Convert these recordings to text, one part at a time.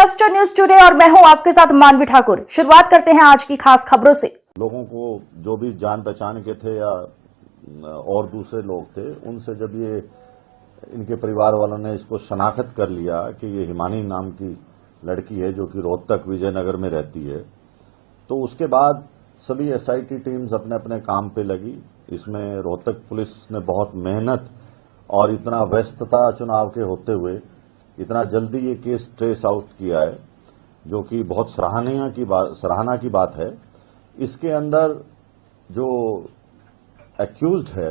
Cluster news today और मैं हूं आपके साथ मानवी ठाकुर। शुरुआत करते हैं आज की खास खबरों से। लोगों को जो भी जान पहचान के थे या और दूसरे लोग थे, उनसे जब ये इनके परिवार वालों ने इसको शनाख्त कर लिया कि ये हिमानी नाम की लड़की है जो कि रोहतक विजयनगर में रहती है, तो उसके बाद सभी एसआईटी टीम्स अपने अपने काम पे लगी। इसमें रोहतक पुलिस ने बहुत मेहनत और इतना व्यस्तता चुनाव के होते हुए इतना जल्दी ये केस ट्रेस आउट किया है, जो कि बहुत सराहना की बात है। इसके अंदर जो एक्यूज्ड है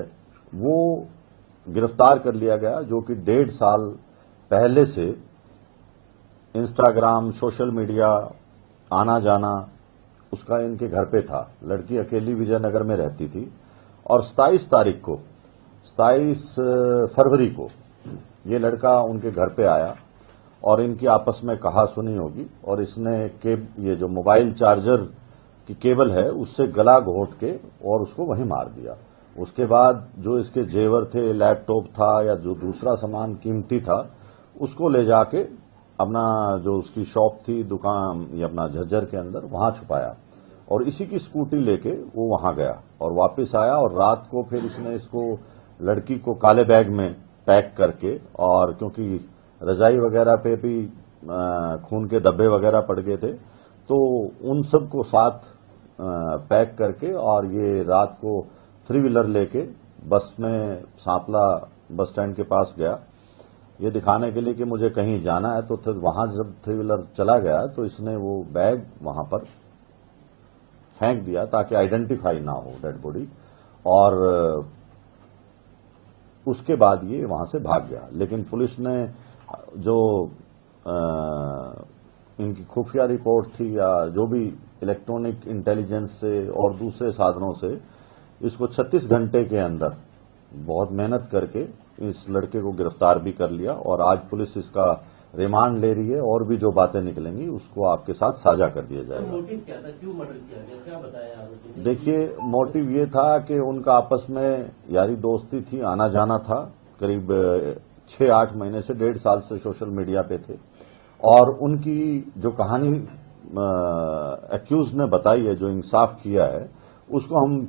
वो गिरफ्तार कर लिया गया, जो कि 1.5 साल पहले से इंस्टाग्राम, सोशल मीडिया आना जाना उसका इनके घर पे था। लड़की अकेली विजयनगर में रहती थी और 27 फरवरी को ये लड़का उनके घर पे आया और इनकी आपस में कहा सुनी होगी और इसने ये जो मोबाइल चार्जर की केबल है उससे गला घोंट के और उसको वहीं मार दिया। उसके बाद जो इसके जेवर थे, लैपटॉप था या जो दूसरा सामान कीमती था, उसको ले जाके अपना जो उसकी शॉप थी, दुकान या अपना झज्जर के अंदर, वहां छुपाया और इसी की स्कूटी लेके वो वहां गया और वापस आया। और रात को फिर इसने इसको लड़की को काले बैग में पैक करके, और क्योंकि रजाई वगैरह पे भी खून के धब्बे वगैरह पड़ गए थे, तो उन सब को साथ पैक करके और ये रात को 3 व्हीलर लेके बस में सांपला बस स्टैंड के पास गया, ये दिखाने के लिए कि मुझे कहीं जाना है। तो फिर वहां जब 3 व्हीलर चला गया तो इसने वो बैग वहां पर फेंक दिया ताकि आइडेंटिफाई ना हो डेड बॉडी, और उसके बाद ये वहां से भाग गया। लेकिन पुलिस ने जो इनकी खुफिया रिपोर्ट थी या जो भी इलेक्ट्रॉनिक इंटेलिजेंस से और दूसरे साधनों से इसको 36 घंटे के अंदर बहुत मेहनत करके इस लड़के को गिरफ्तार भी कर लिया और आज पुलिस इसका रिमांड ले रही है और भी जो बातें निकलेंगी उसको आपके साथ साझा कर दिया जाएगा। मोटिव क्या था, क्यों मर्डर किया गया, क्या बताया आपने? देखिए, मोटिव ये था कि उनका आपस में यारी दोस्ती थी, आना जाना था। करीब 6-8 महीने से 1.5 साल से सोशल मीडिया पे थे और उनकी जो कहानी एक्यूज ने बताई है, जो इंसाफ किया है, उसको हम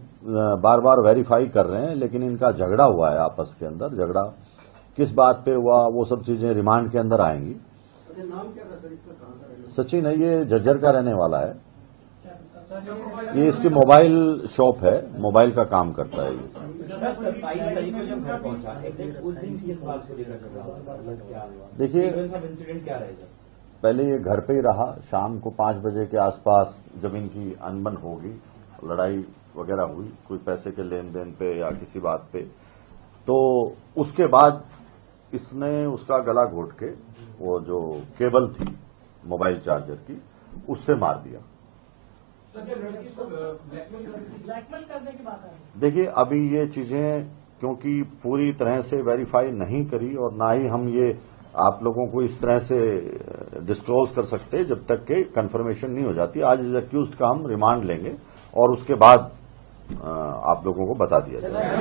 बार बार वेरीफाई कर रहे हैं। लेकिन इनका झगड़ा हुआ है आपस के अंदर, झगड़ा किस बात पे हुआ वो सब चीजें रिमांड के अंदर आएंगी। नाम क्या था सर इसका, कहां का रहने? सचिन है, ये झज्जर का रहने वाला है। ये इसकी मोबाइल शॉप है, मोबाइल का काम करता है ये। 27 तारीख को जब घर पहुंचा, उस दिन किस बात को लेकर झगड़ा हुआ? देखिए, इंसिडेंट क्या रहेगा? पहले ये घर पे ही रहा। शाम को 5 बजे के आसपास जब इनकी अनबन होगी, लड़ाई वगैरह हुई कोई पैसे के लेन देन पे या किसी बात पे, तो उसके बाद इसने उसका गला घोंट के वो जो केबल थी मोबाइल चार्जर की, उससे मार दिया। ब्लैकमेल करने की बात है। देखिए, अभी ये चीजें क्योंकि पूरी तरह से वेरीफाई नहीं करी और ना ही हम ये आप लोगों को इस तरह से डिस्क्लोज कर सकते जब तक के कंफर्मेशन नहीं हो जाती। आज एक्यूज्ड का हम रिमांड लेंगे और उसके बाद आप लोगों को बता दिया जाएगा।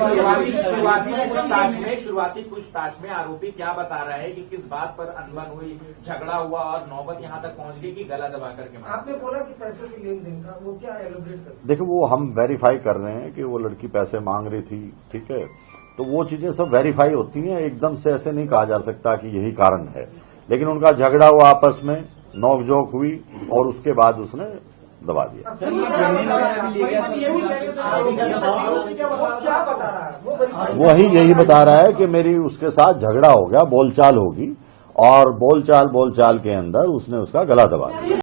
शुरुआती पूछताछ में आरोपी क्या बता रहा है कि किस बात पर अनबन हुई, झगड़ा हुआ और नौबत यहां तक पहुंच गई कि गला दबा करके मारा? आपने बोला कि पैसे के लेन देन का, वो क्या एलोब्रेट कर? देखो, वो हम वेरीफाई कर रहे हैं कि वो लड़की पैसे मांग रही थी, ठीक है, तो वो चीजें सब वेरीफाई होती हैं। एकदम से ऐसे नहीं कहा जा सकता कि यही कारण है। लेकिन उनका झगड़ा हुआ, आपस में नोकझोंक हुई और उसके बाद उसने दबा दिया। वही यही बता रहा है कि मेरी उसके साथ झगड़ा हो गया, बोलचाल होगी और बोलचाल के अंदर उसने उसका गला दबा दिया।